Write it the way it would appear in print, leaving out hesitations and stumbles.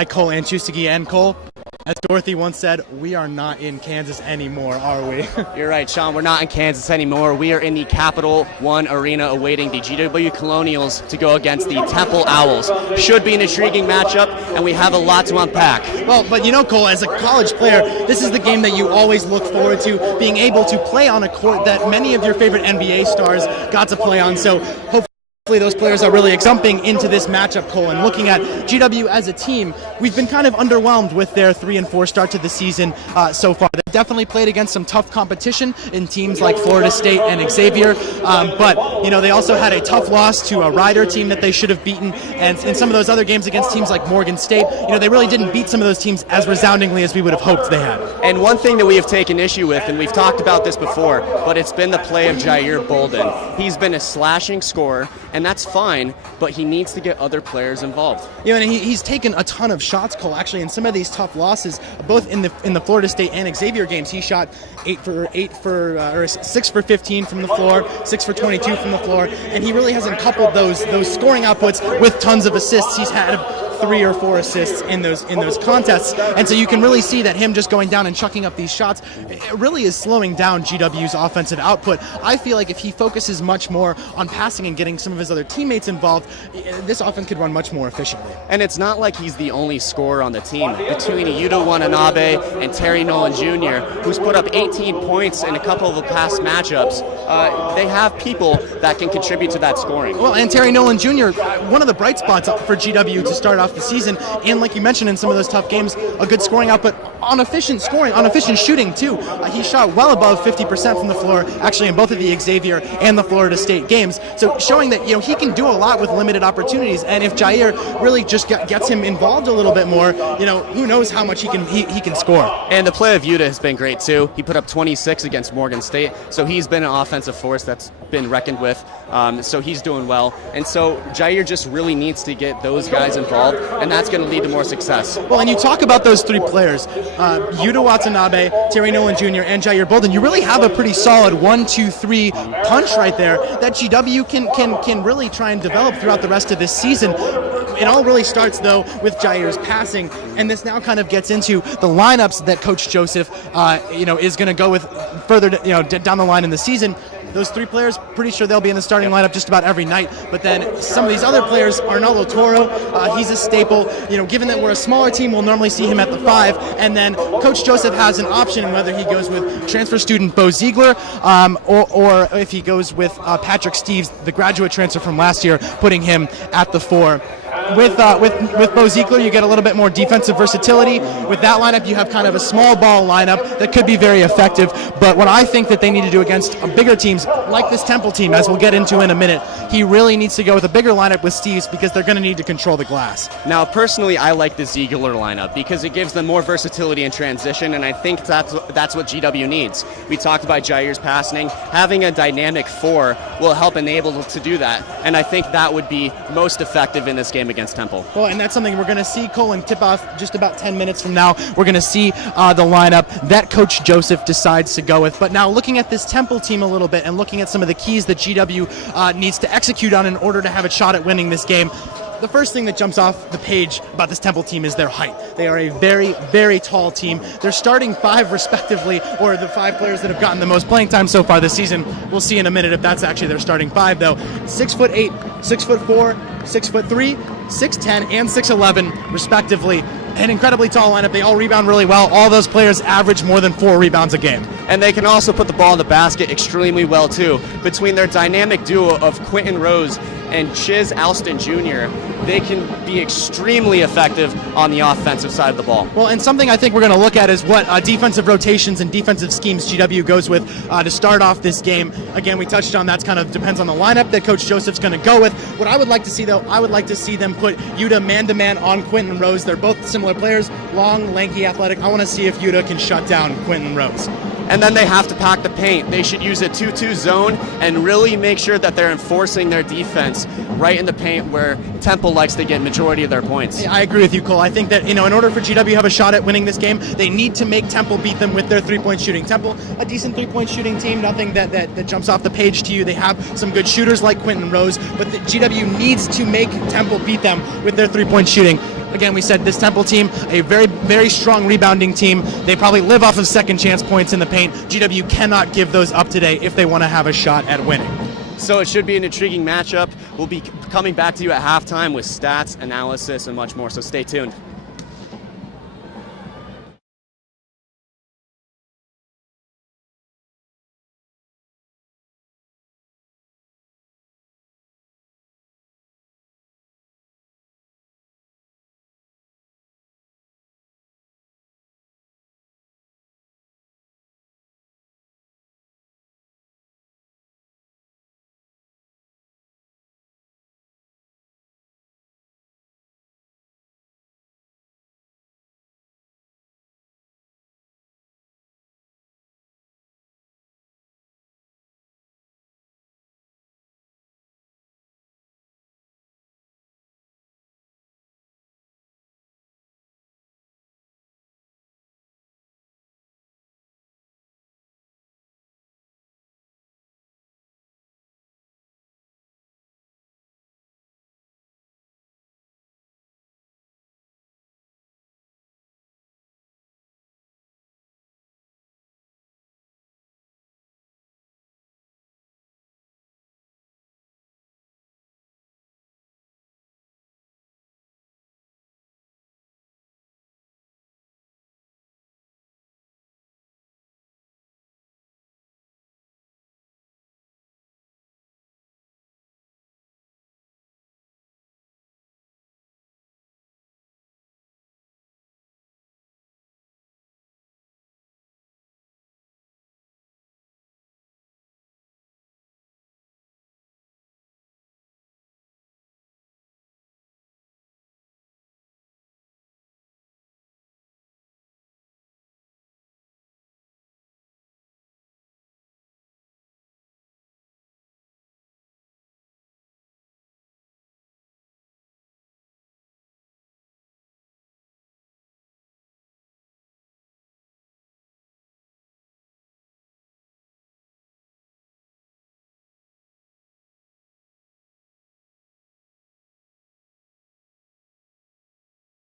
Hi, Cole Anchusigi. And Cole, as Dorothy once said, we are not in Kansas anymore, are we? You're right, Sean. We're not in Kansas anymore. We are in the Capital One Arena awaiting the GW Colonials to go against the Temple Owls. Should be an intriguing matchup, and we have a lot to unpack. Well, but you know, Cole, as a college player, this is the game that you always look forward to, being able to play on a court that many of your favorite NBA stars got to play on. So hopefully those players are really jumping into this matchup, Cole. And looking at GW as a team, we've been kind of underwhelmed with their 3-4 start to the season so far. They've definitely played against some tough competition in teams like Florida State and Xavier, but you know, they also had a tough loss to a Rider team that they should have beaten, and in some of those other games against teams like Morgan State, you know, they really didn't beat some of those teams as resoundingly as we would have hoped they had. And one thing that we have taken issue with, and we've talked about this before, but it's been the play of Jair Bolden. He's been a slashing scorer, and that's fine, but he needs to get other players involved. Yeah, and he's taken a ton of shots, Cole. Actually, in some of these tough losses, both in the Florida State and Xavier games, he shot 6 for 15 from the floor, 6 for 22 from the floor, and he really hasn't coupled those scoring outputs with tons of assists. He's had 3 or 4 assists in those contests, and so you can really see that him just going down and chucking up these shots, it really is slowing down GW's offensive output. I feel like if he focuses much more on passing and getting some of his other teammates involved, this offense could run much more efficiently. And it's not like he's the only scorer on the team. Between Yuta Watanabe and Terry Nolan Jr., who's put up 18 points in a couple of the past matchups, they have people that can contribute to that scoring. Well, and Terry Nolan Jr., one of the bright spots for GW to start off the season, and like you mentioned in some of those tough games, a good scoring output on efficient scoring, on efficient shooting too. He shot well above 50% from the floor, actually in both of the Xavier and the Florida State games. So showing that, you know, he can do a lot with limited opportunities, and if Jair really just gets him involved a little bit more, you know, who knows how much he can score. And the play of Yuta has been great too. He put up 26 against Morgan State, so he's been an offensive force that's been reckoned with. So he's doing well, and so Jair just really needs to get those guys involved, and that's going to lead to more success. Well, and you talk about those 3 players, Yuta Watanabe, Terry Nolan Jr., and Jair Bolden. You really have a pretty solid 1-2-3 punch right there that GW can really try and develop throughout the rest of this season. It all really starts, though, with Jair's passing, and this now kind of gets into the lineups that Coach Joseph, is going to go with further, down the line in the season. Those 3 players, pretty sure they'll be in the starting lineup just about every night. But then some of these other players, Arnaldo Toro, he's a staple. You know, given that we're a smaller team, we'll normally see him at the 5. And then Coach Joseph has an option whether he goes with transfer student Bo Ziegler or if he goes with Patrick Steeves, the graduate transfer from last year, putting him at the 4. With Bo Ziegler, you get a little bit more defensive versatility. With that lineup, you have kind of a small ball lineup that could be very effective. But what I think that they need to do against bigger teams, like this Temple team, as we'll get into in a minute, he really needs to go with a bigger lineup with Steves because they're going to need to control the glass. Now, personally, I like the Ziegler lineup because it gives them more versatility in transition, and I think that's what GW needs. We talked about Jair's passing. Having a dynamic 4 will help enable to do that, and I think that would be most effective in this game against Temple. Well, and that's something we're going to see, Cole, and tip off just about 10 minutes from now. We're going to see the lineup that Coach Joseph decides to go with. But now looking at this Temple team a little bit and looking at some of the keys that GW needs to execute on in order to have a shot at winning this game, the first thing that jumps off the page about this Temple team is their height. They are a very, very tall team. Their starting 5 respectively, or the 5 players that have gotten the most playing time so far this season, we'll see in a minute if that's actually their starting 5 though. 6'8", 6'4", 6'3", 6'10", and 6'11", respectively. An incredibly tall lineup. They all rebound really well. All those players average more than 4 rebounds a game. And they can also put the ball in the basket extremely well, too. Between their dynamic duo of Quentin Rose and Chiz Alston Jr., they can be extremely effective on the offensive side of the ball. Well, and something I think we're going to look at is what defensive rotations and defensive schemes GW goes with to start off this game. Again, we touched on that's kind of depends on the lineup that Coach Joseph's going to go with. What I would like to see, though, I would like to see them put Yuta man-to-man on Quentin Rose. They're both similar players, long, lanky, athletic. I want to see if Yuta can shut down Quentin Rose. And then they have to pack the paint. They should use a 2-2 zone and really make sure that they're enforcing their defense right in the paint where Temple likes to get majority of their points. I agree with you, Cole. I think that, in order for GW to have a shot at winning this game, they need to make Temple beat them with their 3-point shooting. Temple, a decent 3-point shooting team, nothing that jumps off the page to you. They have some good shooters like Quentin Rose, but the GW needs to make Temple beat them with their 3-point shooting. Again, we said this Temple team, a very, very strong rebounding team. They probably live off of second chance points in the paint. GW cannot give those up today if they want to have a shot at winning. So it should be an intriguing matchup. We'll be coming back to you at halftime with stats, analysis, and much more, so stay tuned.